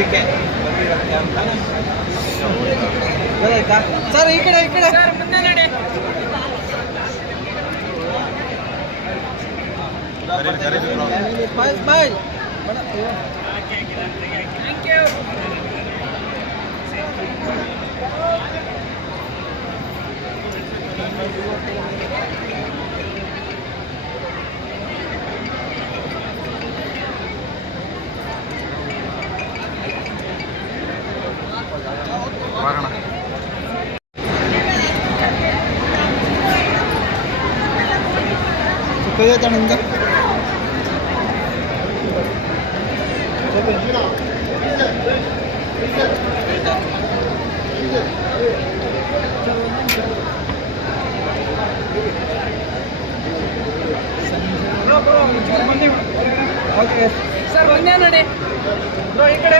ठीक आहे का सर इकडे इकडे सर मुद्दे नडे bye bye thank you Thank you. ಚಿಕ್ಕದಾಯ್ತಾ ನಿಮ್ದು ಓಕೆ ಸರ್ ಬಂದೇ ನೋಡಿ ಬ್ರೋ ಈ ಕಡೆ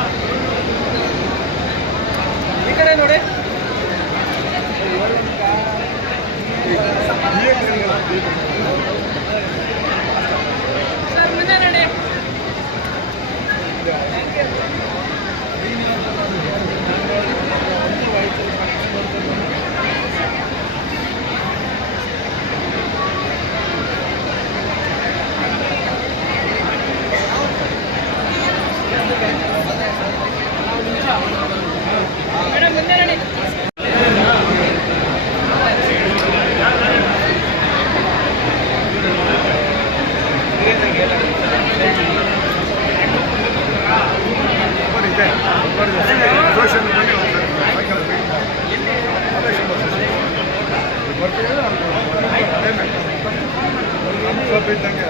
ಇದ್ದಂಗೆ